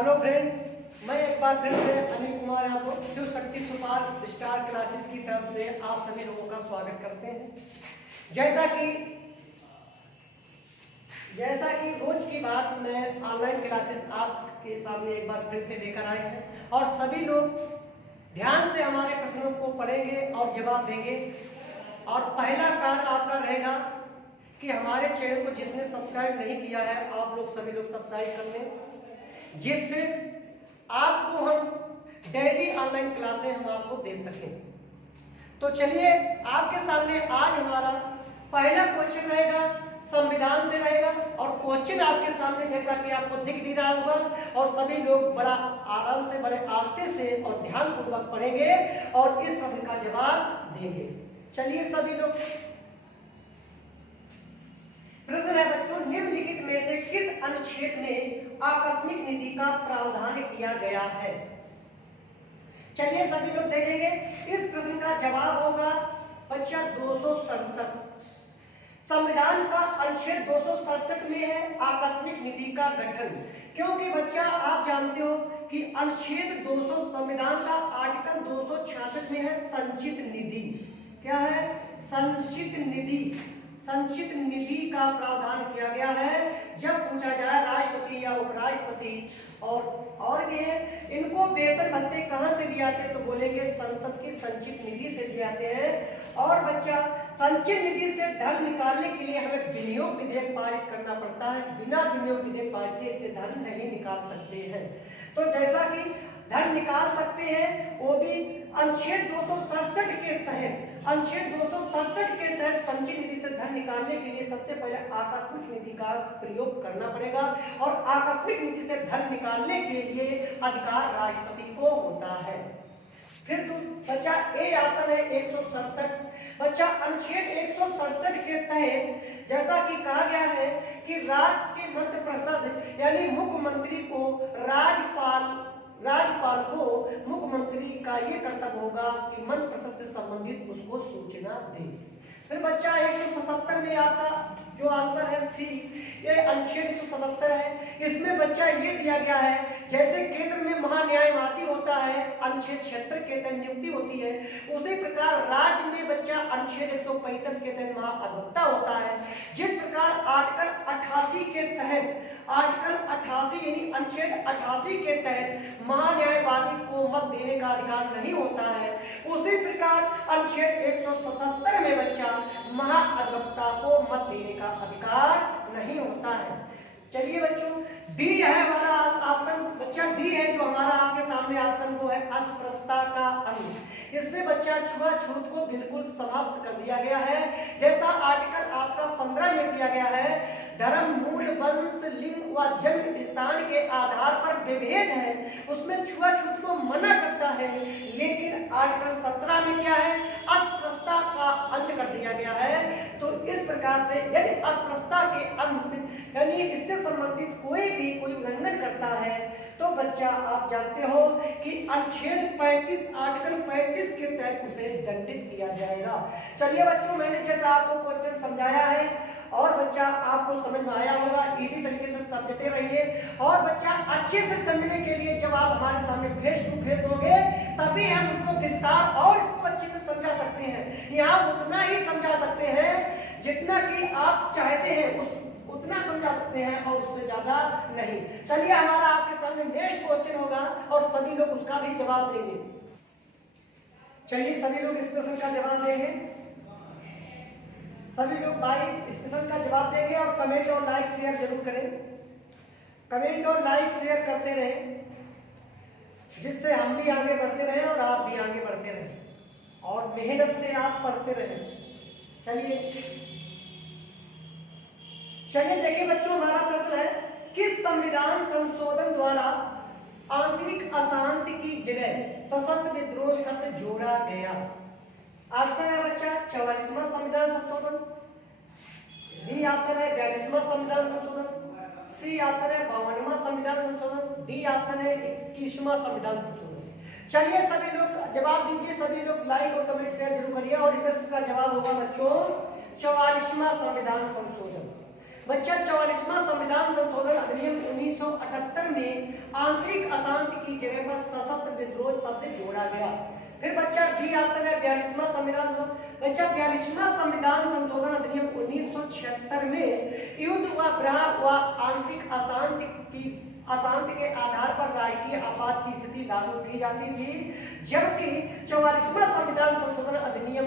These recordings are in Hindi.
हेलो फ्रेंड्स, मैं एक बार फिर से अनिल कुमार यादव शिव शक्ति सुपार स्टार क्लासेस की तरफ से आप सभी लोगों का स्वागत करते हैं। जैसा कि रोज की बात मैं ऑनलाइन क्लासेस आपके सामने एक बार फिर से लेकर आए हैं और सभी लोग ध्यान से हमारे प्रश्नों को पढ़ेंगे और जवाब देंगे। और पहला कार्य आपका रहेगा कि हमारे चैनल को जिसने सब्सक्राइब नहीं किया है आप लोग सभी लोग सब्सक्राइब कर लें, जिससे आपको हम डेली ऑनलाइन क्लासें हम आपको दे सकें। तो चलिए आपके सामने आज हमारा पहला क्वेश्चन रहेगा, संविधान से रहेगा और क्वेश्चन आपके सामने जैसा कि आपको दिख भी रहा होगा और सभी लोग बड़ा आराम से बड़े आस्ते से और ध्यानपूर्वक पढ़ेंगे और इस प्रश्न का जवाब देंगे। चलिए सभी लोग, प्रश्न है बच्चों, निम्नलिखित में से किस अनुच्छेद में आकस्मिक निधि का प्रावधान किया गया है? चलिए सभी लोग देखेंगे। इस प्रश्न का जवाब होगा बच्चा 267। संविधान का अनुच्छेद 267 में है आकस्मिक निधि का गठन। क्योंकि बच्चा आप जानते हो कि अनुच्छेद 200 संविधान का आर्टिकल 266 में है संचित निधि। क्या है? संचित निधि। संचित निधि का प्रावधान किया गया है। जब पूछा जाए राष्ट्रपति या उपराष्ट्रपति और ये इनको वेतन भत्ते कहां से दिए जाते हैं तो बोलेंगे संसद की संचित निधि से दिए जाते हैं। और बच्चा संचित निधि से धन निकालने के लिए हमें विनियोग विधेयक पारित करना पड़ता है। बिना विनियोग विधेयक पारित किए से धन नहीं निकाल सकते हैं। तो जैसा कि धन निकाल सकते हैं वो भी अनुच्छेद 267 के तहत, अनुच्छेद 267 के तहत संचित निधि से धन निकालने के लिए सबसे पहले आकस्मिक निधि का प्रयोग करना पड़ेगा और आकस्मिक निधि से धन निकालने के लिए अधिकार राष्ट्रपति को होता है। फिर बच्चा ए ऑप्शन है 167। बच्चा अनुच्छेद 167 के तहत जैसा कि कहा गया है कि राज्य के मंत्री परिषद यानी मुख्यमंत्री को राज्यपाल को मुख्यमंत्री का ये कर्तव्य होगा कि मंत्री परिषद से संबंधित उसको सूचना दे। फिर बच्चा 177 में आपका जो आंसर है सी, ये अनुच्छेद 177 है। इसमें बच्चा ये दिया गया है जैसे केंद्र में महान्यायवादी होता है, अनुच्छेद 76 के तहत नियुक्ति होती है, उसी प्रकार राज्य में बच्चा अनुच्छेद 165 के तहत महाअधिवक्ता होता है। जिस प्रकार आर्टिकल 88 के तहत, आर्टिकल 88 यानी अनुच्छेद 88 के तहत महान्यायवादी को मत देने का अधिकार नहीं होता है, उसी प्रकार अनुच्छेद 177 में बच्चा महाअधिवक्ता को मत देने का अधिकार नहीं होता है। चलिए बच्चों, डी है हमारा ऑप्शन। बच्चा डी है जो हमारा आपके सामने ऑप्शन वो है अस्पृश्यता का अंत। इसमें बच्चा छुआछूत को बिल्कुल समाप्त कर दिया गया है। जैसा आर्टिकल आपका 15 में दिया गया है, धर्म, मूल, वंश, लिंग व जन्म स्थान के आधार पर विभेद है, उसमें छुआछूत को मना करता है। लेकिन आर्टिकल 17 में क्या है? अस्पृश्यता का अंत कर दिया गया है। तो इस प्रकार से यदि अस्पृश्यता के अंत यानी इससे संबंधित कोई उल्लंघन करता है तो बच्चा आप जानते हो कि अनुच्छेद 35 आर्टिकल 35 के तहत उसे दंडित किया जाएगा। चलिए बच्चों, मैंने जैसा आपको क्वेश्चन समझाया है और बच्चा आपको समझ में आया होगा, इसी तरीके से समझते रहिए। और बच्चा अच्छे से समझने के लिए जब आप हमारे सामने फेस टू फेस होंगे तभी हम उसको विस्तार और इसको अच्छे से समझा सकते हैं। यहाँ उतना ही समझा सकते हैं जितना कि आप चाहते हैं उतना समझा सकते हैं और उससे ज्यादा नहीं। चलिए हमारा आपके सामने नेक्स्ट क्वेश्चन होगा और सभी लोग उसका भी जवाब देंगे। चलिए सभी लोग इस प्रश्न का जवाब देंगे। सभी लोग भाई इस प्रश्न का जवाब देंगे और कमेंट और लाइक शेयर जरूर करें। कमेंट और लाइक शेयर करते रहें जिससे हम भी आगे बढ़ते रहें और आप भी आगे बढ़ते रहें और मेहनत से आप पढ़ते रहें। चलिए देखिए बच्चों, हमारा प्रश्न है किस संविधान संशोधन द्वारा आंतरिक अशांति की जगह सशस्त्र विद्रोह शब्द जोड़ा गया? ऑप्शन है बच्चा 44वां संविधान संशोधन, बी ऑप्शन है 42वां संविधान संशोधन, सी ऑप्शन है 52वां संविधान संशोधन, डी ऑप्शन है 21वां संविधान संशोधन। चलिए सभी लोग जवाब दीजिए। सभी लोग लाइक और कमेंट शेयर जरूर करिए और इस प्रश्न का जवाब होगा बच्चों 44वां संविधान संशोधन। बच्चा 44वां संविधान संशोधन अधिनियम 1978 में आंतरिक अशांति की जगह पर सशस्त्र विद्रोह शब्द जोड़ा गया। फिर बच्चा डी आता है 42वां संविधान। बच्चा 42वां संविधान संशोधन अधिनियम 1976 में युद्ध व प्रहार व आंतरिक अशांति के आधार पर राष्ट्रीय आपात की स्थिति लागू की जाती थी, जबकि 44वां संविधान संशोधन अधिनियम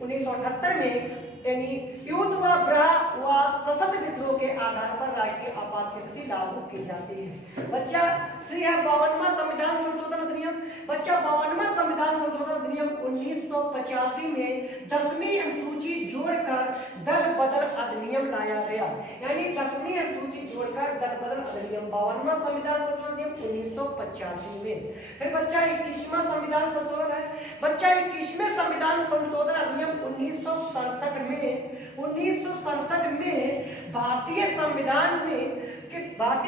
1978 में यानी युद्ध व प्रहार व सशस्त्र विद्रोह के आधार पर राष्ट्रीय आपात की स्थिति लागू की जाती है। बच्चा सी है 52वां संविधान संशोधन अधिनियम। बच्चा 52वां संविधान संशोधन अधिनियम 1985 में 10वीं अनुसूची जोड़कर दल बदल अधिनियम लाया गया, यानी 10वीं अनुसूची जोड़कर दल बदल अधिनियम 52वां संविधान संशोधन अधिनियम 1985 में। फिर बच्चा 21वां संविधान संशोधन है। बच्चा 21वें संविधान संशोधन अधिनियम 1967 में भारतीय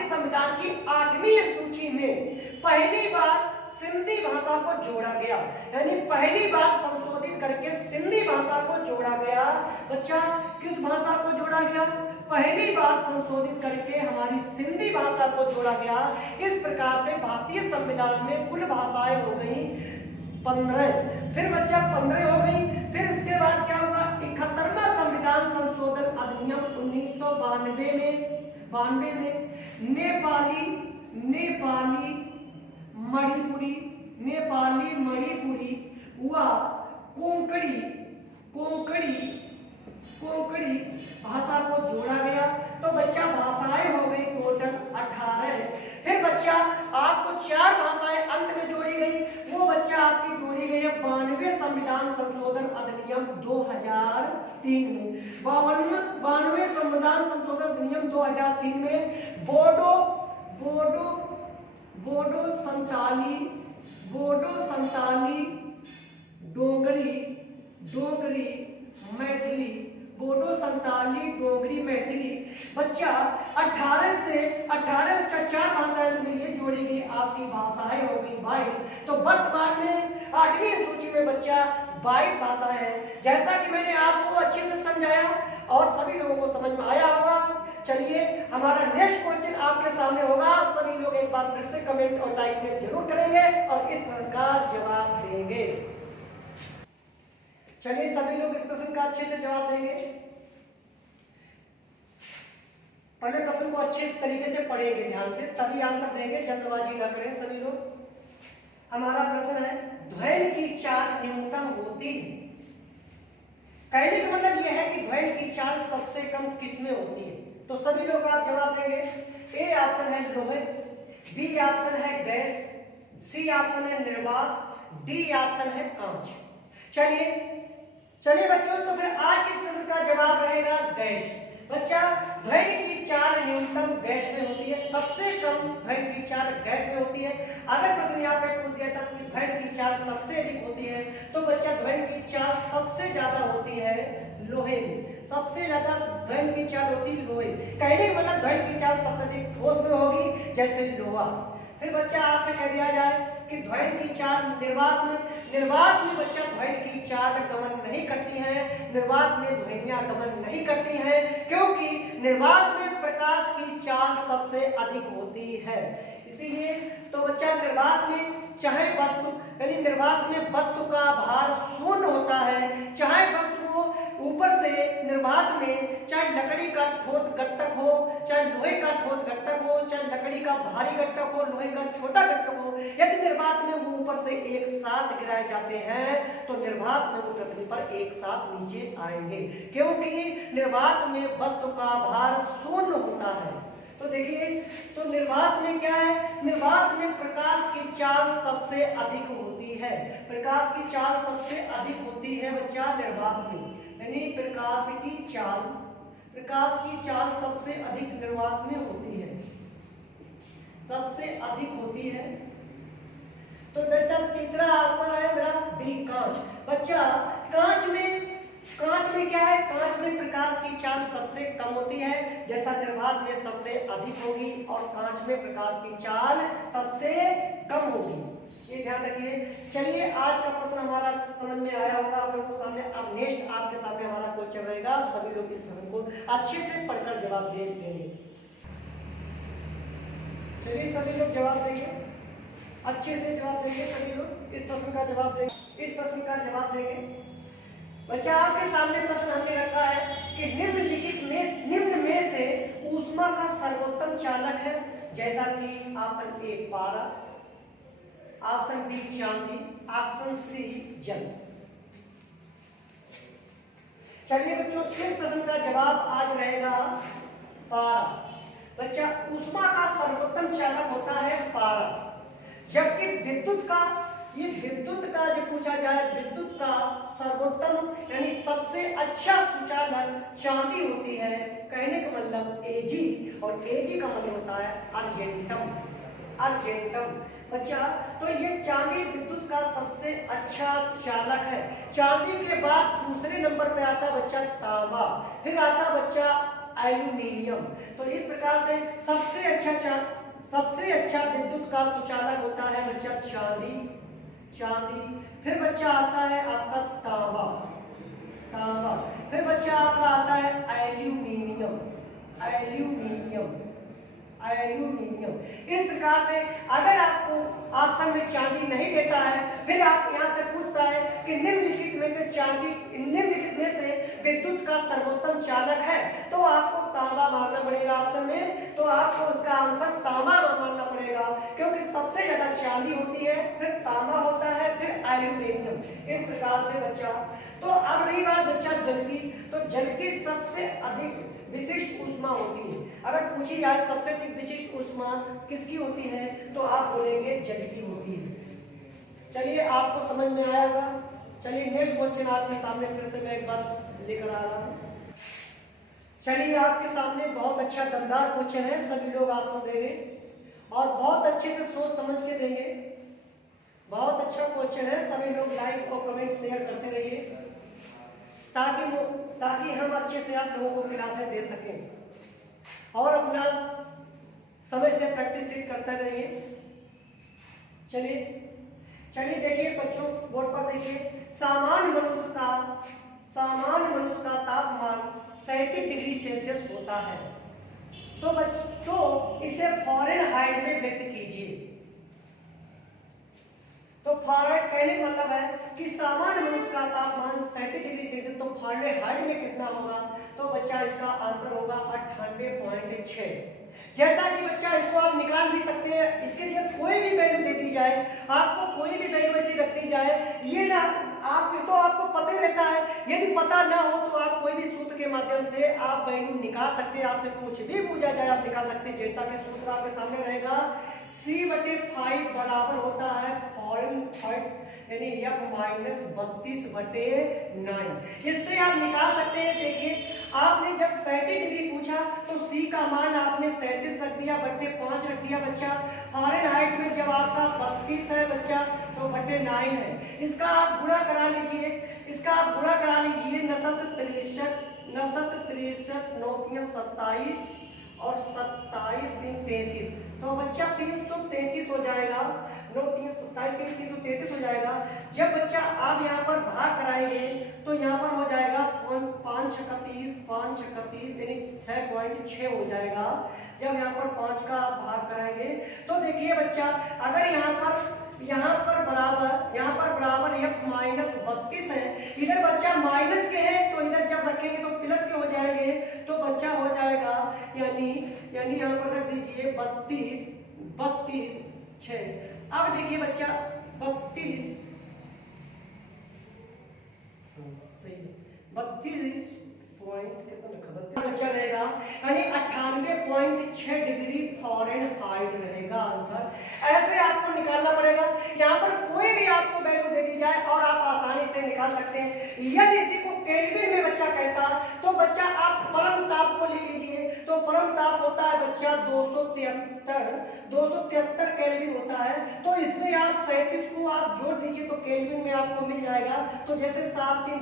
संविधान की 8वीं अनुसूची में पहली बार सिंधी भाषा को जोड़ा गया, यानी पहली बार संशोधित करके सिंधी भाषा को जोड़ा गया। बच्चा किस भाषा को जोड़ा गया? पहली बार संशोधित करके हमारी सिंधी भाषा को जोड़ा गया। इस प्रकार से भारतीय संविधान में कुल भाषाएं हो गई 15। फिर बच्चा 15 हो गई। फिर उसके बाद क्या हुआ? 71वां संविधान संशोधन अधिनियम 1992 में नेपाली मणिपुरी व कोंकणी भाषा को जोड़ा गया। तो बच्चा भाषाएं हो गई टोटल 18। फिर बच्चा आपको 4 भाषाएं अंत में जोड़ी गई, वो बच्चा आपकी जोड़ी गई है 92वें संविधान संशोधन अधिनियम 2003 में। 92वें संविधान संशोधन अधिनियम 2003 में बोडो संताली डोगरी मैथिली बच्चा 18 बच्चा 4 भाषाएं में ये जोड़ी गई, आपकी भाषाएं हो गई 22। तो वर्तमान में 8वीं अनुसूची में बच्चा 22 भाषाएं हैं। जैसा कि मैंने आपको अच्छे से समझाया और सभी लोगों को समझ में आया होगा। चलिए हमारा नेक्स्ट क्वेश्चन आपके सामने होगा। सभी लोग एक बार फिर से कमेंट और लाइक शेयर जरूर करेंगे और इस प्रकार जवाब देंगे। चलिए सभी लोग इस प्रश्न का अच्छे से जवाब देंगे। पहले प्रश्न को अच्छे तरीके से पढ़ेंगे, ध्यान से, तभी आंसर देंगे। जल्दबाजी न करें सभी लोग। हमारा प्रश्न है ध्वनि की चाल न्यूनतम होती है। कहने का मतलब यह है कि ध्वनि की चाल सबसे कम किसमें होती है? तो सभी लोग आप जवाब देंगे। ए ऑप्शन है लोहे, बी ऑप्शन है गैस, सी ऑप्शन है निर्वात, डी ऑप्शन है कांच। चलिए बच्चों, तो फिर आज इस प्रश्न का जवाब रहेगा गैस। बच्चा ध्वनि की चाल न्यूनतम गैस में होती है, सबसे कम ध्वनि की चाल गैस में होती है। अगर प्रश्न यहाँ पे पूछ दिया था कि ध्वनि की चाल सबसे अधिक होती है, तो बच्चा ध्वनि की चाल सबसे ज्यादा होती है लोहे में। सबसे ज्यादा ध्वनि की चाल होती है लोहे। कहने का मतलब ध्वनि की चाल सबसे अधिक ठोस में होगी, जैसे लोहा। फिर बच्चा आपसे कह दिया जाए कि ध्वनि की चाल निर्वात में बच्चा ध्वनि की चाल गमन नहीं करती है। निर्वात में ध्वनियां गमन नहीं करती हैं, क्योंकि निर्वात में प्रकाश की चाल सबसे अधिक होती है। इसीलिए तो बच्चा निर्वात में चाहे वस्तु यानी निर्वात में वस्तु का भार शून्य होता है, चाहे वस्तु ऊपर से निर्वात में चाहे लकड़ी का ठोस घटक हो, चाहे लोहे का ठोस घटक हो, चाहे लकड़ी का भारी घटक हो, लोहे का छोटा घटक हो, यदि निर्वात में वो ऊपर से एक साथ गिराए जाते हैं तो निर्वात में वो पृथ्वी पर एक साथ नीचे आएंगे, क्योंकि निर्वात में वस्तु का भार शून्य होता है। तो देखिए, तो निर्वात में क्या है? निर्वात में प्रकाश की चाल सबसे अधिक होती है। प्रकाश की चाल सबसे अधिक होती है बच्चा निर्वात में, यानी प्रकाश की चाल सबसे अधिक निर्वात में होती है, सबसे अधिक होती है। तो बच्चा तीसरा आंसर है मेरा डी कांच। बच्चा कांच में क्या है? कांच में प्रकाश की चाल सबसे कम होती है, जैसा निर्वात में सबसे अधिक होगी, और कांच में प्रकाश की चाल सबसे कम होगी। ये ध्यान रखिए। चलिए आज का प्रश्न हमारा समझ में आया होगा। अगर वो सामने अब नेक्स्ट आपके सामने हमारा क्वेश्चन रहेगा, सभी लोग इस प्रश्न को अच्छे से पढ़कर जवाब दे देंगे। चलिए सभी लोग जवाब देंगे, अच्छे से जवाब देंगे सभी लोग, इस प्रश्न का जवाब देंगे, इस प्रश्न का जवाब देंगे। बच्चा आपके सामने प्रश्न हमने रखा है कि निम्न में से ऊष्मा का सर्वोत्तम चालक है, जैसा कि ऑप्शन ए पारा, ऑप्शन बी चांदी, ऑप्शन सी जल। चलिए बच्चों, इस प्रश्न का जवाब आज रहेगा पारा। बच्चा ऊष्मा का सर्वोत्तम चालक होता है पारा, जबकि विद्युत का जब पूछा जाए, विद्युत का सर्वोत्तम यानी सबसे अच्छा सुचालक चांदी होती है। कहने का मतलब एजी, और एजी का मतलब होता है अर्जेंटम। बच्चा तो ये चांदी विद्युत का सबसे अच्छा चालक है। चांदी के बाद दूसरे नंबर पे आता बच्चा तांबा, फिर आता बच्चा एल्यूमिनियम। तो इस प्रकार से सबसे अच्छा विद्युत का सुचालक होता है बच्चा चांदी। फिर बच्चा आता है आपका तांबा। फिर बच्चा आपका आता है एल्यूमिनियम। इस प्रकार से अगर आपको ऑप्शन में चांदी नहीं देता है, फिर आप यहाँ से पूछता है कि निम्नलिखित में से विद्युत का सर्वोत्तम चालक है, तो आपको तांबा मानना पड़ेगा ऑप्शन में। तो आपको उसका आंसर तांबा मानना पड़ेगा, क्योंकि सबसे ज्यादा चांदी होती है, फिर तांबा होता है, फिर एल्यूमिनियम। इस प्रकार से बच्चा, तो अब रही बात बच्चा जल की, तो जल की सबसे अधिक विशिष्ट ऊष्मा होती है। अगर पूछी जाए सबसे अधिक विशिष्ट ऊष्मा किसकी होती है, तो आप बोलेंगे जल की होती है। चलिए आपको समझ में आया होगा। चलिए नेक्स्ट क्वेश्चन आपके सामने फिर से मैं एक बार लेकर आ रहा हूँ। चलिए आपके सामने बहुत अच्छा दमदार क्वेश्चन है, सभी लोग आंसर देंगे और बहुत अच्छे से सोच समझ के देंगे। बहुत अच्छा क्वेश्चन है, सभी लोग लाइक और कमेंट शेयर करते रहिए, ताकि हम अच्छे से आप लोगों को क्लासें दे सकें और अपना समय से प्रैक्टिस करते रहिए। चलिए देखिए बच्चों, बोर्ड पर देखिए, सामान्य मनुष्य का तापमान 37 डिग्री सेल्सियस होता है। तो इसे फ़ारेनहाइट में व्यक्त कीजिए। तो फ़ारेनहाइट कहने का मतलब है कि सामान्य मनुष्य का तापमान 37 डिग्री सेल्सियस, तो फ़ारेनहाइट में कितना होगा? तो बच्चा इसका आंसर होगा 98.6। जैसा कि बच्चा इसको आप निकाल भी सकते हैं, इसके लिए कोई भी वैल्यू दे दी जाए, आपको कोई भी वैल्यू ऐसी रख दी जाए, ये ना आपको पता ही रहता है। यदि पता ना हो तो आप कोई भी सूत्र के माध्यम से आप वैल्यू निकाल सकते हैं। आपसे कुछ भी पूछा जाए आप निकाल सकते हैं। जैसा कि सूत्र आपके सामने रहेगा, C/5 बराबर होता है फ़ारेनहाइट यानी F-32/9। इससे आप निकाल सकते हैं। देखिए आपने जब 37 डिग्री पूछा तो C का मान आपने 37 रख दिया, बट्टे 5 रख दिया बच्चा। फ़ारेनहाइट में जब आपका 32 है बच्चा, तो बट्टे 9 है। इसका आप गुणा करा लीजिए, 9 9 27 और 27 तो बच्चा 333 हो जाएगा। 9 3 27 333 हो जाएगा। जब बच्चा आप यहाँ पर भाग कराएंगे तो यहाँ पर हो जाएगा 5 6 30 यानी 6.6 हो जाएगा। जब यहाँ पर 5 का आप भाग कराएंगे तो देखिए बच्चा, अगर यहाँ पर बराबर F-32 है, इधर बच्चा माइनस के है, तो इधर जब रखेंगे तो प्लस के हो जाएंगे। तो बच्चा हो जाएगा यानी यहाँ पर रख दीजिए 32 6। अब देखिए बच्चा 32 पॉइंट कितना लिखा बच्चा रहेगा यानी 98.6 डिग्री फ़ारेनहाइट रहेगा आंसर। ऐसे आपको निकालना पड़ेगा। यहाँ पर कोई भी आपको वैल्यू दे दी जाए और आप आसानी से निकाल सकते हैं। यदि इसी को केल्विन में बच्चा कहता तो बच्चा आप परम ताप को ले लीजिए, तो परम ताप होता है बच्चा 273 केल्विन होता है। तो इसमें आप 37 को आप जोड़ दीजिए तो केल्विन में आपको मिल जाएगा। तो जैसे 7 3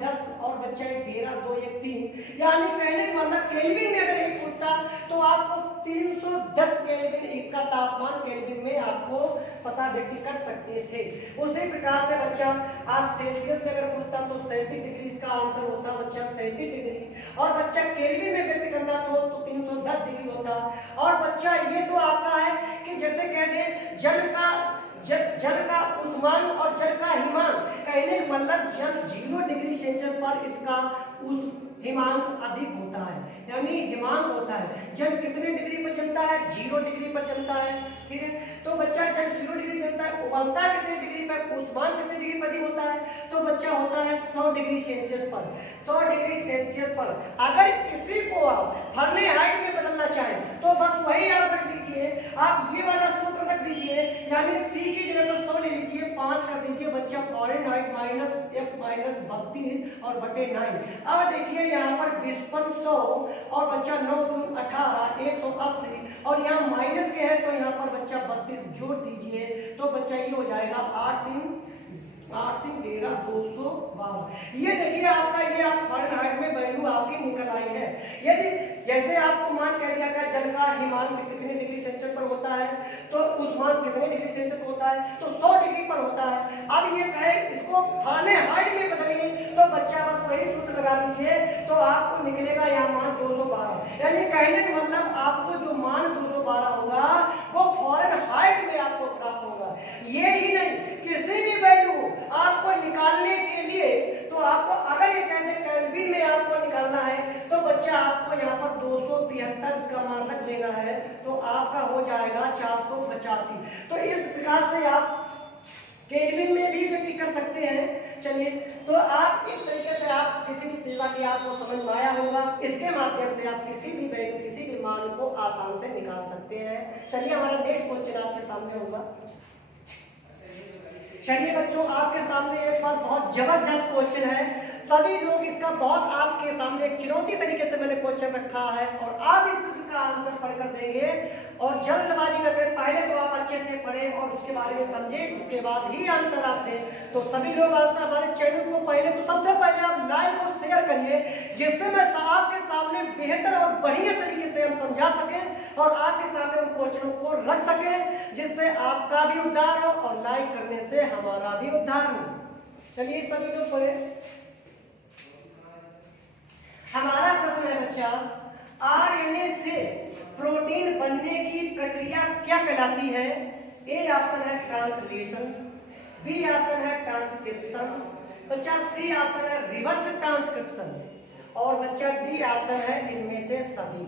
10 और बच्चा 13 2 1 3, यानी कहने का मतलब केल्विन में अगर एक पूछता तो आपको 310 केल्विन इसका तापमान केल्विन में आपको पता व्यक्ति कर सकते थे। उसी प्रकार से बच्चा आप सेल्सियस में अगर पूछता तो 37 डिग्री इसका आंसर होता बच्चा 37 डिग्री, और बच्चा केल्विन में व्यक्त करना तो 310 डिग्री होता। और बच्चा ये तो आपका है कि जैसे कह दें जल का उष्मांक और जल का हिमांक, कहने का मतलब जल 0 डिग्री सेल्सियस पर इसका उस हिमांक अधिक होता है, यानी हिमांक होता है। जल कितने डिग्री पर चलता है? 0 डिग्री पर चलता है, ठीक है। तो बच्चा जल 0 डिग्री चलता है, उबलता कितने डिग्री पर, उष्मांक कितने डिग्री पर अधिक होता है? तो बच्चा होता है 100 डिग्री सेल्सियस पर। 100 डिग्री सेल्सियस पर अगर इसी को आप फारेनहाइट में बदलना चाहें तो बस वही आप रख लीजिए, आप ये वाला सूत्र रख दीजिए, यानी सी की जगह पर 100 ले लीजिए, 5 कर दीजिए बच्चा, फारेनहाइट माइनस f माइनस 32 और बटे 9। अब देखिए यहाँ पर 5500 और बच्चा 9 दूनी 18 180 और यहाँ माइनस के है तो यहाँ पर बच्चा 32 जोड़ दीजिए तो बच्चा ये हो जाएगा 8 3 13 212। ये देखिए आपका ये आप फारेनहाइट में वैल्यू आपकी निकल आई है। यदि जैसे आपको मान कह दिया गया जल का हिमांक कितने डिग्री सेल्सियस पर होता है तो उष्मांक कितने डिग्री सेल्सियस होता है तो 100 डिग्री पर होता है। अब ये कहे इसको फारेनहाइट में बदलिए तो बच्चा बस वही सूत्र लगा दीजिए तो आपको निकलेगा यहाँ मान 212, यानी कहने का मतलब आपको जो मान 212 होगा वो फारेनहाइट में आपको प्राप्त होगा। ये ही नहीं, किसी भी वैल्यू आपको निकालने के लिए तो आपको अगर ये कहते हैं केल्विन में आपको निकालना है तो बच्चा आपको यहाँ पर 273 इसका मान रख लेना है तो आपका हो जाएगा 485। तो इस प्रकार से आप केल्विन में भी व्यक्ति कर सकते हैं। चलिए, तो आप इस तरीके से आप किसी भी चीज की आपको समझ में आया होगा, इसके माध्यम से आप किसी भी वैल्यू किसी भी मान को आसान से निकाल सकते हैं। चलिए, हमारा नेक्स्ट क्वेश्चन आपके सामने होगा। चलिए बच्चों, आपके सामने एक बार बहुत जबरदस्त क्वेश्चन है, सभी लोग इसका बहुत आपके सामने एक चुनौती तरीके से मैंने क्वेश्चन रखा है और आप इस क्वेश्चन का आंसर पढ़कर देंगे और जल्दबाजी में करें, पहले तो आप अच्छे से पढ़ें और उसके बारे में समझें, उसके बाद ही आंसर आप दें। तो सभी लोग आंसर हमारे चैनल को पहले तो सबसे पहले आप लाइक और शेयर करिए, जिससे मैं आपके सामने बेहतर और बढ़िया तरीके से हम समझा सकें और आपके सामने उन क्वेश्चनों को रख सकें, जिससे आपका भी उद्धार हो और लाइक करने से हमारा भी उद्धार हो। चलिए सभी लोग पढ़ें। हमारा प्रश्न है बच्चा, आरएनए से प्रोटीन बनने की प्रक्रिया क्या कहलाती है? ए ऑप्शन है ट्रांसलेशन, बी ऑप्शन है ट्रांसक्रिप्शन, बच्चा सी ऑप्शन है रिवर्स ट्रांसक्रिप्शन और बच्चा डी ऑप्शन है इनमें से सभी।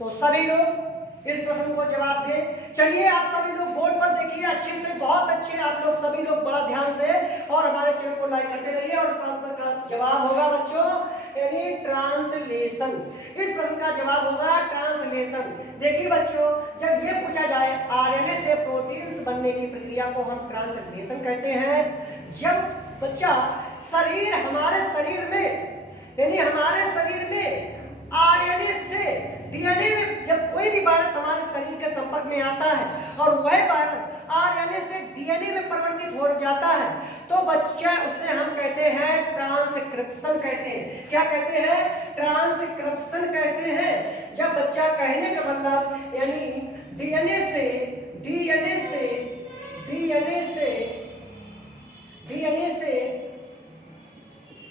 तो सभी लोग इस प्रश्न को जवाब दें। चलिए, आप सभी लोग बोर्ड पर देखिए अच्छे से, बहुत अच्छे आप लोग सभी लोग बड़ा ध्यान से और हमारे चैनल को लाइक करते रहिए। और इस प्रश्न का जवाब होगा बच्चों यानी ट्रांसलेशन। इस प्रश्न का जवाब होगा ट्रांसलेशन। देखिए बच्चों, जब ये पूछा जाए आरएनए से प्रोटीन्स बनने की प्रक्रिया को हम ट्रांसलेशन कहते हैं। जब बच्चा हमारे शरीर में यानी हमारे शरीर में आरएनए से डीएनए में जब कोई भी वायरस हमारे शरीर के संपर्क में आता है और वह वायरस आरएनए से डीएनए में परिवर्तित हो जाता है तो बच्चा उसे हम कहते हैं ट्रांसक्रिप्शन कहते हैं। क्या कहते हैं? ट्रांसक्रिप्शन कहते हैं। जब बच्चा कहने का मतलब यानी डीएनए से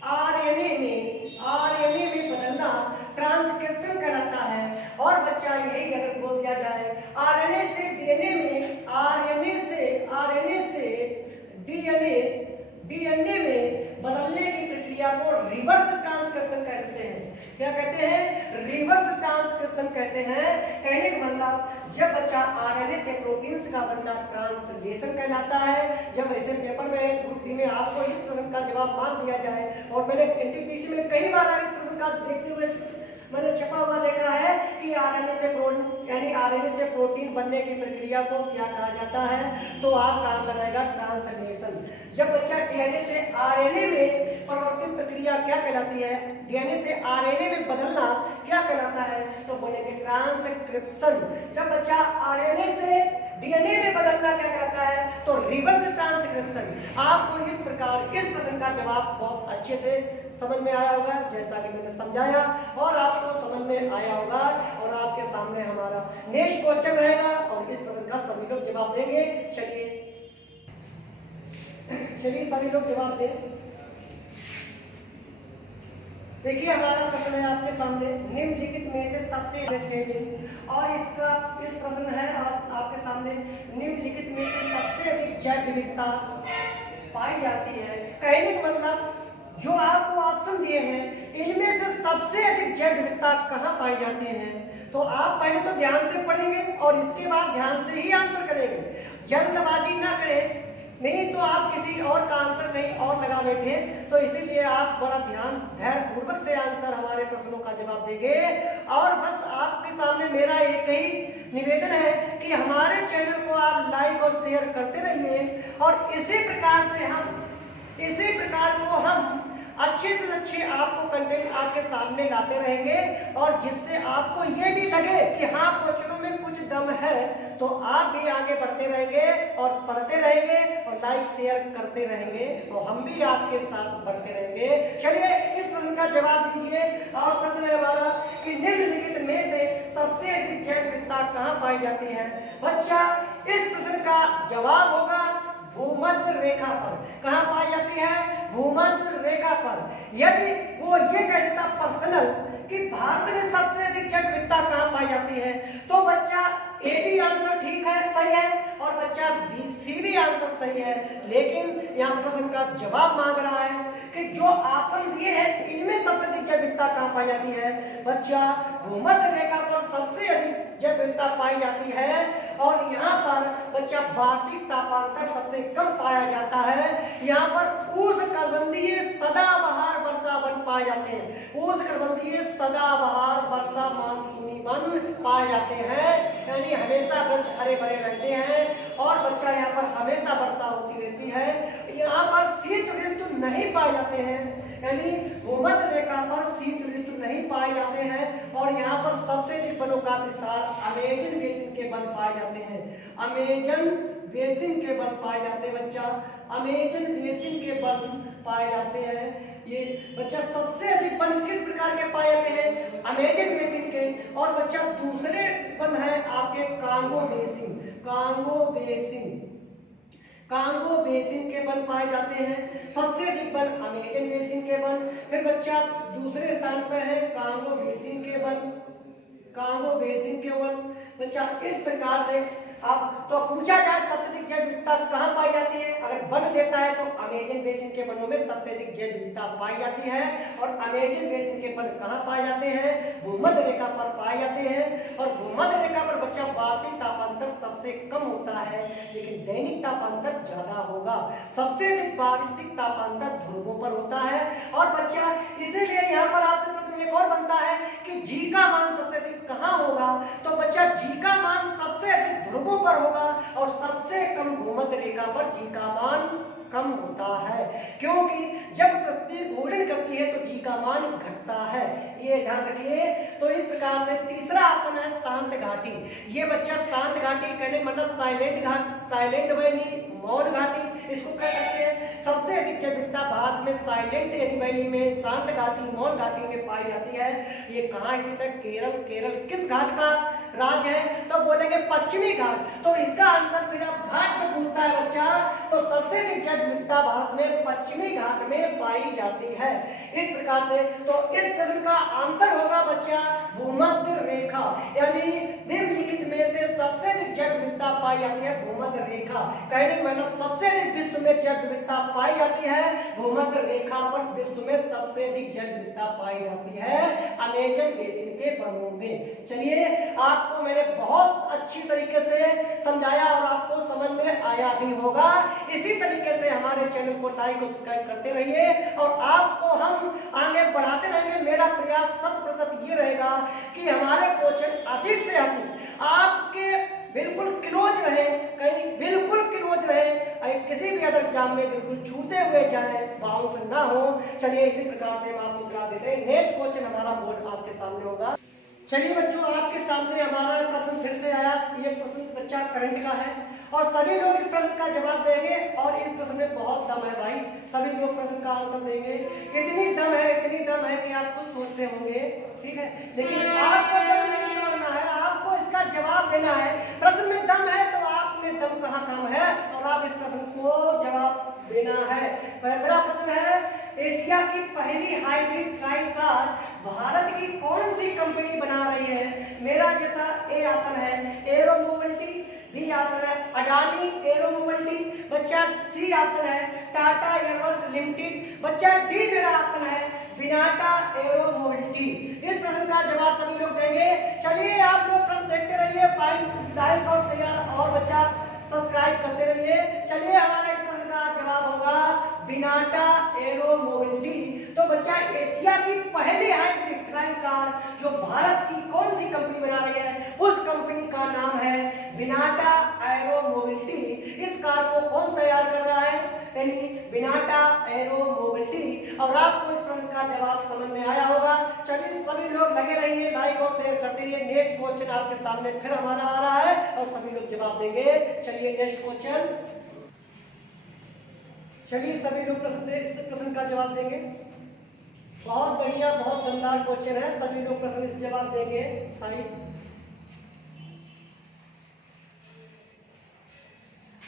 आरएनए में बदलना ट्रांसक्रिप्शन कहलाता है। और बच्चा यही अगर बोल दिया जाए आरएनए से डीएनए में बदलने की प्रक्रिया को रिवर्स ट्रांसक्रिप्शन कहते हैं। क्या कहते हैं? रिवर्स ट्रांसक्रिप्शन कहते हैं। कहने का मतलब जब बच्चा आरएनए से प्रोटीन्स का बनना ट्रांसलेशन कहलाता है। जब ऐसे पेपर में ग्रुप डी में आपको इस प्रश्न का जवाब मान दिया जाए और मैंने एनटीपीसी में कई बार इस प्रश्न का देखते हुए मैंने छपा हुआ देखा है कि आरएनए से प्रोटीन बनने की प्रक्रिया को क्या कहा जाता है, तो आपका आंसर आएगा ट्रांसलेशन। जब बच्चा डीएनए से आरएनए में परिवर्तन प्रक्रिया क्या कहलाती है, डीएनए से आरएनए में बदलना क्या कहलाता है, तो बोलेंगे ट्रांसक्रिप्शन। जब बच्चा आरएनए से डीएनए में बदलना क्या कहता है, तो रिवर्स ट्रांसक्रिप्शन। आपको इस प्रकार इस प्रश्न का जवाब बहुत अच्छे से समझ में आया होगा जैसा कि मैंने समझाया, और आपको समझ में आया होगा। और आपके सामने हमारा नेक्स्ट क्वेश्चन रहेगा और इस प्रश्न का सभी लोग जवाब देंगे। चलिए सभी लोग जवाब दें। देखिए हमारा प्रश्न है आपके सामने, निम्नलिखित में से सबसे सेविंग, और इसका इस प्रश्न है आपके सामने, निम्नलिखित में से सबसे अधिक जैव विविधता पाई जाती है। कहने का मतलब जो आपको ऑप्शन दिए हैं इनमें से सबसे अधिक जैव विविधता कहाँ पाई जाती है, तो आप पहले तो ध्यान से पढ़ेंगे और इसके बाद ध्यान से ही आंसर करेंगे। जल्दबाजी ना करें, नहीं तो आप किसी और का आंसर कहीं और लगा बैठे, तो इसीलिए आप बड़ा ध्यान धैर्य पूर्वक से आंसर हमारे प्रश्नों का जवाब देंगे। और बस आपके सामने मेरा एक ही निवेदन है कि हमारे चैनल को आप लाइक और शेयर करते रहिए, और इसी प्रकार को हम अच्छे से अच्छे आपको कंटेंट आपके सामने लाते रहेंगे, और जिससे आपको ये भी लगे कि हाँ क्वेश्चनों में कुछ दम है, तो आप भी आगे बढ़ते रहेंगे और पढ़ते रहेंगे और लाइक शेयर करते रहेंगे, और हम भी आपके साथ बढ़ते रहेंगे। चलिए इस प्रश्न का जवाब दीजिए। और प्रश्न है हमारा कि निम्नलिखित में से सबसे अधिक जैव विविधता कहाँ पाई जाती है। बच्चा इस प्रश्न का जवाब होगा भूमध्य रेखा पर। कहाँ पाई जाती है? भूमध्य रेखा पर। यदि वो ये कह देता पर्सनल कि भारत में सबसे अधिक जैव विविधता कहाँ पाई जाती है, तो बच्चा ए भी आंसर ठीक है, सही है, और बच्चा बी सी भी आंसर सही है। लेकिन यहाँ प्रश्न का जवाब मांग रहा है कि जो ऑप्शन दिए हैं इनमें सबसे अधिक जैव विविधता कहाँ पाई जाती है। बच्चा भूमध्य रेखा पर सबसे अधिक जैव विविधता पाई जाती है, और यहाँ पर बच्चा वार्षिक तापांतर सबसे कम पाया जाता है। यहाँ पर उष्णकटिबंधीय सदाबहार वर्षा वन पाए जाते हैं। उष्णकटिबंधीय सदाबहार वर्षा मानसूनी वन पाए जाते हैं, यानी हमेशा वृक्ष हरे भरे रहते हैं, और बच्चा यहाँ पर हमेशा वर्षा होती रहती है। यहाँ पर शीत ऋतु नहीं पाए जाते हैं, यानी भूमध्य रेखा पर शीत ऋतु नहीं पाए जाते हैं। और यहाँ पर सबसे अधिक वनों का विस्तार अमेजन बेसिन के वन पाए जाते हैं। अमेजन बेसिन के वन पाए जाते हैं बच्चा, अमेजन बेसिन के वन पाए जाते हैं। ये बच्चा सबसे अधिक वन किस प्रकार के पाए जाते हैं? अमेजन बेसिन के। और बच्चा दूसरे वन है आपके Congo basin, Congo basin, Congo basin के वन पाए जाते हैं। सबसे अधिक वन अमेजन बेसिन के वन। फिर बच्चा दूसरे स्थान पर है कांगो बेसिन के वन, कांगो बेसिन के वन। बच्चा इस प्रकार से आप तो पूछा जाए सबसे अधिक जैव विविधता कहाँ पाई जाती है, अगर वन देता है तो अमेजन बेसिन के वनों में सबसे अधिक जैव विविधता पाई जाती है। और अमेजन बेसिन के वन कहाँ पाए जाते हैं? भूमध्य रेखा पर पाए जाते हैं। और भूमध्य रेखा पर बच्चा वार्षिक तापांतर सबसे कम होता है, लेकिन दैनिक तापांतर ज्यादा होगा। सबसे अधिक वार्षिक तापांतर ध्रुवों पर होता है। और बच्चा इसीलिए यहाँ पर आपसे प्रश्न एक और बनता है कि जी का मान सबसे अधिक कहाँ होगा, तो बच्चा जी का मान सबसे अधिक ध्रुवों पर होगा, और सबसे कम भूमध्य रेखा पर जी का मान कम होता है, क्योंकि जब पृथ्वी घूर्णन करती है तो जी का मान घटता है, ये ध्यान रखिए। तो इस प्रकार से तीसरा ऑप्शन है शांत घाटी। ये बच्चा शांत घाटी कहने मतलब साइलेंट घाट, साइलेंट वैली, मौन घाटी इसको कह सकते हैं। सबसे अधिक जैव विविधता भारत में साइलेंट वैली में, शांत घाटी, मौन घाटी में पाई जाती है। ये कहाँ स्थित है? केरल। केरल किस घाट का राज्य है? तो बोलेंगे पश्चिमी घाट। तो इसका आंसर फिर आप घाट से पूछता है बच्चा, तो सबसे अधिक जैव विविधता भारत में पश्चिमी घाट में पाई जाती है। इस प्रकार से तो इस प्रश्न का आंसर होगा बच्चा भूमध्य रेखा, यानी निम्नलिखित में से सबसे अधिक जैव विविधता पाई जाती है भूमध्य रेखा। कहने मतलब सबसे अधिक विश्व में जैव विविधता पाई जाती है भूमध्य रेखा पर। विश्व में सबसे अधिक जैव विविधता पाई जाती है अमेजन बेसिन के वनों में। चलिए आपको मैंने बहुत अच्छी तरीके से समझाया और आपको समझ में आया भी होगा। इसी तरीके से हमारे चैनल को लाइक और सब्सक्राइब करते रहिए, और आपको हम आगे बढ़ाते रहेंगे। मेरा प्रयास 100% ये रहेगा कि हमारे क्वेश्चन अधिक से अधिक आपके बिल्कुल क्लोज रहे, कहीं बिल्कुल क्लोज रहे, किसी भी अदर एग्जाम में बिल्कुल छूते हुए जाए, बाउंस ना हो। चलिए इसी प्रकार से हम आपको जवाब देते हैं। नेक्स्ट क्वेश्चन हमारा बोर्ड आपके सामने होगा। चलिए बच्चों आपके सामने हमारा प्रश्न फिर से आया। ये प्रश्न बच्चा करंट का है और सभी लोग इस प्रश्न का जवाब देंगे और इस प्रश्न में बहुत दम है भाई, सभी लोग प्रश्न का आंसर देंगे। इतनी दम है कि आप खुद सोचते होंगे, ठीक है, लेकिन आपको दम नहीं तोड़ना है, आपको इसका जवाब देना है। प्रश्न में दम है तो आप में दम कहाँ कम है और आप इस प्रश्न को जवाब देना है। पहला प्रश्न है, एशिया की पहली हाइब्रिड फ्लाइंग कार भारत की कौन सी कंपनी बना रही है? मेरा जैसा ए ऑप्शन है एरो मोबिलिटी, बी ऑप्शन है अडानी एरो मोबिलिटी, बच्चा सी ऑप्शन है टाटा एयरवेज लिमिटेड, बच्चा डी मेरा ऑप्शन है विनाटा एरो मोबिलिटी। इस प्रश्न का जवाब सभी लोग देंगे। चलिए आप लोग प्रश्न देखते रहिए, लाइक और शेयर और बच्चा सब्सक्राइब करते रहिए। चलिए हमारा इस प्रश्न का जवाब होगा विनाटा एरो मोबिलिटी। तो बच्चा एशिया की पहली हाइब्रिड फ्लाइंग कार जो भारत की कौन सी कंपनी बना रही है, उस कंपनी का नाम है विनाटा एरो मोबिलिटी। इस कार को कौन तैयार कर रहा है? यानी विनाटा एरो मोबिलिटी। और आपको इस प्रश्न का जवाब समझ में आया होगा। चलिए सभी लोग लगे रहिए, लाइक और शेयर करते रहिए। नेक्स्ट क्वेश्चन आपके सामने फिर हमारा आ रहा है और सभी लोग जवाब देंगे। चलिए नेक्स्ट क्वेश्चन, चलिए सभी लोग इस प्रश्न का जवाब देंगे। बहुत बढ़िया, बहुत दमदार क्वेश्चन है, सभी लोग प्रश्न इस जवाब देंगे।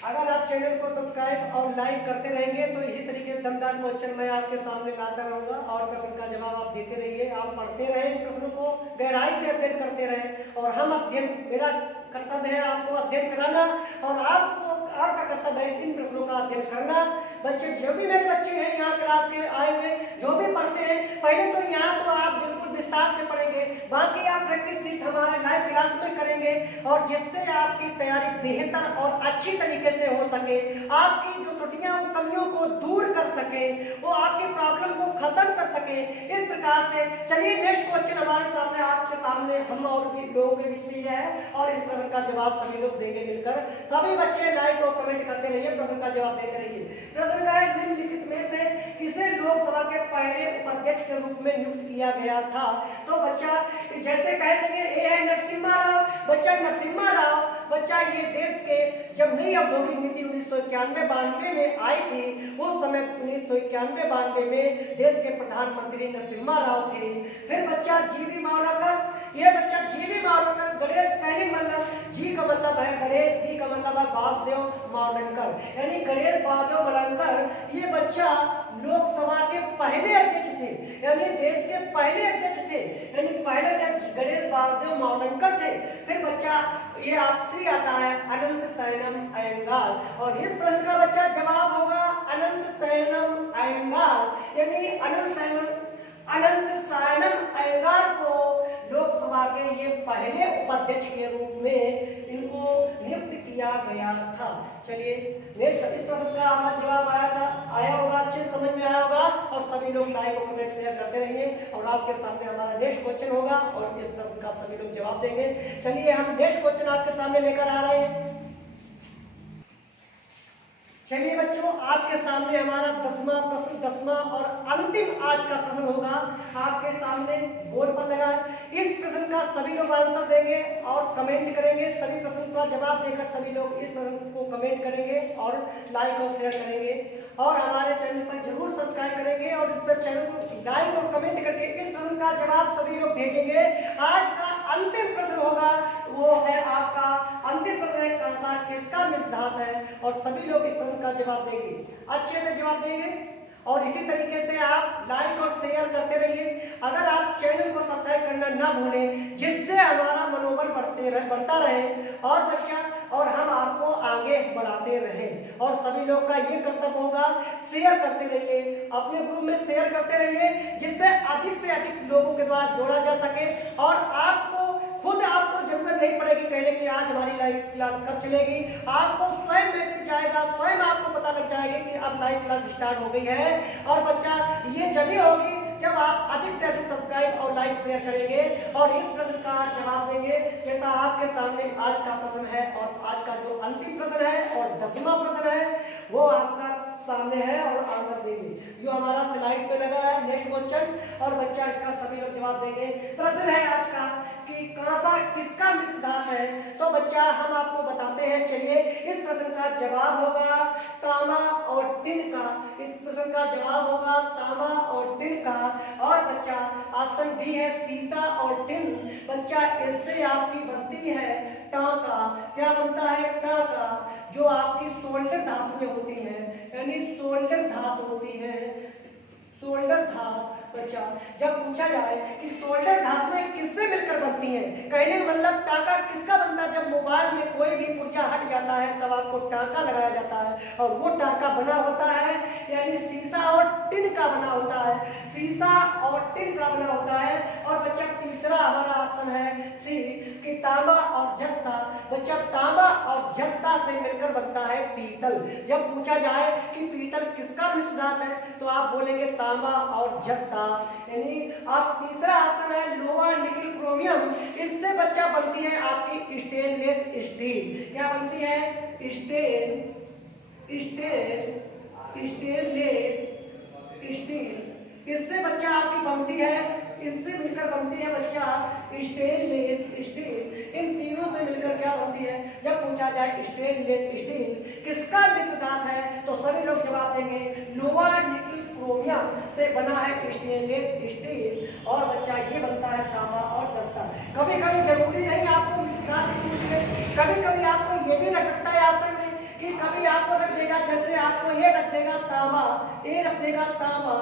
अगर आप चैनल को सब्सक्राइब और लाइक करते रहेंगे तो इसी तरीके से दमदार क्वेश्चन मैं आपके सामने लाता रहूंगा और प्रश्न का जवाब आप देते रहिए। आप पढ़ते रहें, प्रश्नों को गहराई से अध्ययन करते रहें और हम अध्ययन, मेरा कर्तव्य है आपको अध्ययन कराना और आपका कर्तव्य है इन प्रश्नों का अध्ययन करना। बच्चे जो भी मेरे बच्चे हैं यहाँ क्लास के आए हुए जो भी पढ़ते हैं, पहले तो यहाँ तो आप बिल्कुल विस्तार से पढ़ेंगे, बाकी आप प्रैक्टिस सीट हमारे लाइव क्लास में करेंगे और जिससे आपकी तैयारी बेहतर और अच्छी तरीके से हो सके, आपकी जो त्रुटियां कमियों को दूर कर सके, वो आपके प्रॉब्लम को खत्म कर सके। इस प्रकार से चलिए नेक्स्ट क्वेश्चन हमारे सामने, आपके सामने हम और भी लोगों के बीच में है और इस प्रश्न का जवाब सभी लोग देंगे मिलकर। सभी बच्चे लाइक और कमेंट करते रहिए, प्रश्न का जवाब देते रहिए। प्रश्न का है निम्नलिखित में से किसे लोकसभा के पहले उपाध्यक्ष के रूप में नियुक्त किया गया था? तो बच्चा जैसे कह देंगे ए है नरसिम्हा राव, बच्चा नरसिम्हा राव, बच्चा ये देश के जब नई औद्योगिक नीति 1991-92 में आई थी, उस समय 1991-92 में देश के प्रधानमंत्री नरसिम्हा राव थे। फिर बच्चा जीवी मावलकर, ये बच्चा जीवी मावलकर, गणेश दैनिक मतलब जी का मतलब है गणेश, बी का मतलब है वासुदेव मावलकर, यानी गणेश वासुदेव मावलकर ये बच्चा लोकसभा के पहले अध्यक्ष थे, यानी देश के पहले अध्यक्ष थे, यानी पहले अध्यक्ष गणेश वासुदेव मावलकर थे। फिर बच्चा ये आपसे आता है अनंत शयनम अयंगार और इस प्रश्न का बच्चा जवाब होगा अनंत शयनम अयंगार, यानी अनंत शयनम अयंगार को लोकसभा के ये पहले उपाध्यक्ष के रूप में इनको नियुक्त किया गया था। चलिए इस प्रश्न का हमारा जवाब आया होगा, अच्छे समझ में आया होगा और सभी लोग लाइक और कमेंट शेयर करते रहेंगे और आपके सामने हमारा नेक्स्ट क्वेश्चन होगा और इस प्रश्न का सभी लोग जवाब देंगे। चलिए हम नेक्स्ट क्वेश्चन आपके सामने लेकर आ रहे हैं। चलिए बच्चों, आपके सामने हमारा 10वां और अंतिम आज का प्रश्न होगा, आपके सामने बोर्ड पर लगा। इस प्रश्न का सभी लोग आंसर देंगे और कमेंट करेंगे। सभी प्रश्न का जवाब देकर सभी लोग इस प्रश्न को कमेंट करेंगे और लाइक और शेयर करेंगे और हमारे चैनल पर जरूर सब्सक्राइब करेंगे और इस पर चैनल को लाइक और कमेंट करके इस प्रश्न का जवाब सभी लोग भेजेंगे। आज का अंतिम प्रश्न होगा, वो है आपका अंतिम प्रश्न है कंसा किसका मितधात है और सभी लोग इस प्रश्न का जवाब देंगे, अच्छे से जवाब देंगे और इसी तरीके से आप लाइक और शेयर करते रहिए। अगर आप चैनल को सब्सक्राइब करना ना भूलें, जिससे हमारा मनोबल बढ़ता रहे और बच्चा और हम आपको आगे बढ़ाते रहें। और सभी लोग का ये कर्तव्य होगा, शेयर करते रहिए, अपने ग्रुप में शेयर करते रहिए, जिससे अधिक से अधिक लोगों के द्वारा जोड़ा जा सके और आपको जरूरत नहीं पड़ेगी कहने की आज हमारी लाइव क्लास कब चलेगी। आपको स्वयं मैसेज जाएगा, स्वयं आपको पता लग जाएगा कि अब लाइव क्लास स्टार्ट हो गई है। और बच्चा ये जब ही होगी जब आप अधिक से अधिक सब्सक्राइब और लाइक शेयर करेंगे और इस प्रश्न का जवाब देंगे। जैसा आपके सामने आज का प्रश्न है और आज का जो अंतिम प्रश्न है और 10वां प्रश्न है, वो आपका सामने है और आंसर देंगे। जो हमारा स्लाइड पे लगा है नेक्स्ट क्वेश्चन और बच्चा इसका सभी लोग जवाब देंगे। प्रश्न है आज का कि कांसा किसका मिश्र धातु है। तो बच्चा हम आपको बताते हैं, चलिए इस प्रश्न का जवाब होगा तांबा और टिन का। इस प्रश्न का जवाब होगा तांबा और टिन का। और बच्चा ऑप्शन बी है सीसा और टिन। बच्चा इससे आपकी बनती है टांका। क्या बनता है? टांका, जो आपकी सोल्डर धातु में होती है, यानी सोल्डर धातु होती है, सोल्डर धातु। बच्चा जब पूछा जाए कि सोल्डर धातु में किससे मिलकर बनती है, कहने का मतलब टांका किसका बनता है। जब मोबाइल में कोई भी पुर्जा हट जाता है तब आपको टांका लगाया जाता है और वो टांका बना होता है यानी सीसा और टिन का बना होता है, सीसा और टिन का बना होता है। और बच्चा तीसरा हमारा ऑप्शन है सी कि तांबा और जस्ता। बच्चा तांबा और जस्ता से मिलकर बनता है पीतल। जब पूछा जाए कि पीतल किसका मिश्र धातु है तो आप बोलेंगे तांबा और जस्ता। यानी आप तीसरा ऑप्शन है लोहा निकिल क्रोमियम। इससे बच्चा बनती है आपकी स्टेनलेस स्टील। क्या बनती है? Stainless steel. इससे बच्चा आपकी बनती है, इनसे मिलकर बनती है बच्चा स्टेनलेस स्टील। इन तीनों से मिलकर क्या बनती है? जब पूछा जाए स्टेनलेस स्टील किसका मिश्र धातु है तो सभी लोग जवाब देंगे लोहा निकिल क्रोमियम से बना है स्टेनलेस स्टील। और बच्चा ये बनता है तांबा और जस्ता। कभी कभी जरूरी नहीं आपको मिश्र धातु पूछ ले, कभी कभी आपको ये भी रख सकता है ऑप्शन में कि कभी आपको रख देगा, जैसे आपको ये रख देगा तांबा, ए रख देगा तांबा,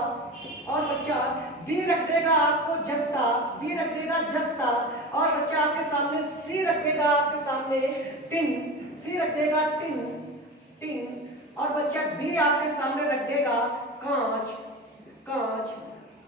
और बच्चा बी रख देगा आपको जस्ता, बी रख देगा जस्ता। और बच्चा आपके सामने सी रख देगा, आपके सामने टिन, सी रख देगा टिन, टिन। और बच्चा बी आपके सामने रख देगा कांच, कांच।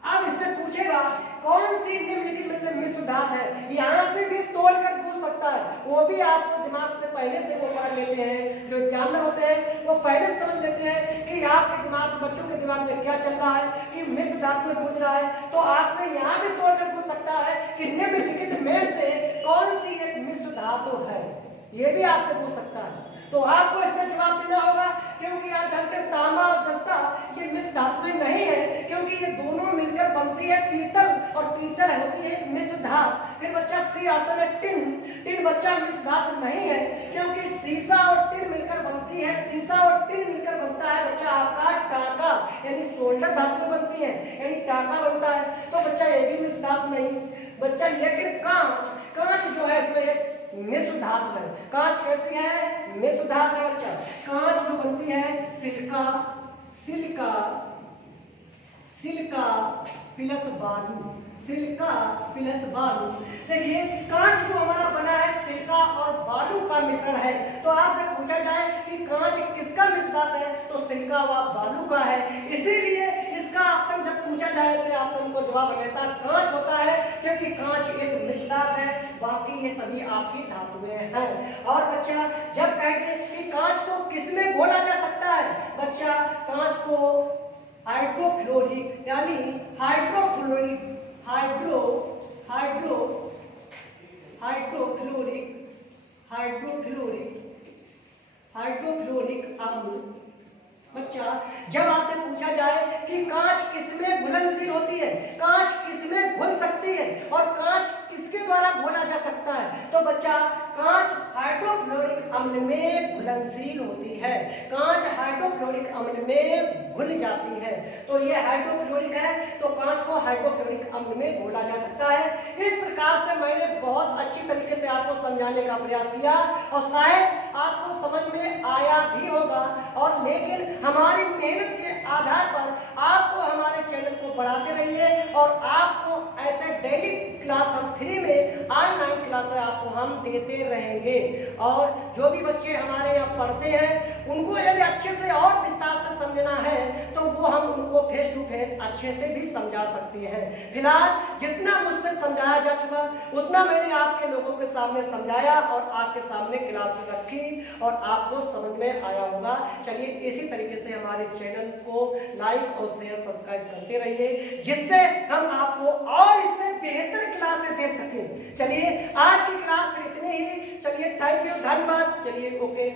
अब इसमें पूछेगा कौन सी निम्नलिखित में से मिश्र धातु है, यहाँ से भी तोड़कर पूछ सकता है। वो भी आपको दिमाग से पहले से वो पढ़ लेते हैं, जो एग्जामिनर होते हैं वो पहले समझ लेते हैं कि आपके दिमाग, बच्चों के दिमाग में क्या चल रहा है, कि मिश्र धातु में पूछ रहा है। तो आपसे यहाँ भी तोड़कर पूछ सकता है कि निम्नलिखित में से कौन सी एक मिश्र धातु है, ये भी आपसे पूछ सकता है। तो आपको इसमें जवाब देना होगा, क्योंकि आप जानते हैं तांबा और जस्ता ये मिश्र धातु में नहीं है, क्योंकि ये दोनों मिलकर बनती है पीतल, और पीतल होती है मिश्र धातु। फिर बच्चा सी आता है टिन, टिन बच्चा मिश्र धातु नहीं है, क्योंकि सीसा और टिन मिलकर बनती है, सीसा और टिन मिलकर बनता है बच्चा आपका टांका, यानी सोल्डर धातु में बनती है, यानी टांका बनता है। तो बच्चा ये भी मिश्र धातु नहीं बच्चा। लेकिन कांच, कांच जो है इसमें एक मिश्र धातु है। कांच कैसी है? मिश्र धातु है बच्चा। कांच जो बनती है सिलिका, सिलिका, सिलिका प्लस बालू, सिलिका प्लस बालू। देखिए कांच जो हमारा बना है सिलिका और बालू का मिश्रण है। तो आपसे पूछा जाए कि कांच किसका मिश्र धातु है तो सिलिका व बालू का है। इसीलिए इसका ऑप्शन जब पूछा जाए ऐसे ऑप्शन को जवाब हमेशा कांच होता है, क्योंकि कांच एक मिश्र धातु है, बाकी ये सभी आपकी धातुएं हैं। और बच्चा जब कहेंगे कि कांच को किसमें घोला जा सकता है, बच्चा कांच को हाइड्रोफ्लोरिक यानी हाइड्रोफ्लोरिक, हाइड्रोफ्लोरिक अम्ल। बच्चा जब आपसे पूछा जाए कि कांच किसमें घुलनशील होती है, कांच किसमें घुल सकती है और कांच किसके द्वारा घोला जा सकता है, तो बच्चा कांच हाइड्रोफ्लोरिक अम्ल में घुलनशील होती है, कांच हाइड्रोफ्लोरिक अम्ल में घुल जाती है। तो ये हाइड्रोफ्लोरिक है, तो कांच को हाइड्रोफ्लोरिक अम्ल में घोला जा सकता है। इस प्रकार से मैंने बहुत अच्छी तरीके से आपको समझाने का प्रयास किया और शायद आपको समझ में आया भी होगा। और लेकिन हमारी मेहनत के आधार पर आपको हमारे चैनल को बढ़ाते रहिए और आपको ऐसे डेली क्लास हम फ्री में ऑनलाइन क्लास आपको हम देते रहेंगे। और जो भी बच्चे हमारे यहाँ पढ़ते हैं उनको यदि अच्छे से और विस्तार से समझना है तो वो हम उनको फेस टू फेस अच्छे से भी समझा सकते हैं। फिलहाल जितना मुझसे समझाया जा चुका उतना मैंने आपके लोगों के सामने समझाया और आपके सामने क्लास रखी और आपको समझ में आया होगा। चलिए इसी तरीके से हमारे चैनल को लाइक और शेयर सब्सक्राइब करते रहिए, जिससे हम आपको और इससे बेहतर क्लासें दे सकें। चलिए आज की क्लास में इतने ही। चलिए थैंक यू, धन्यवाद। चलिए ओके।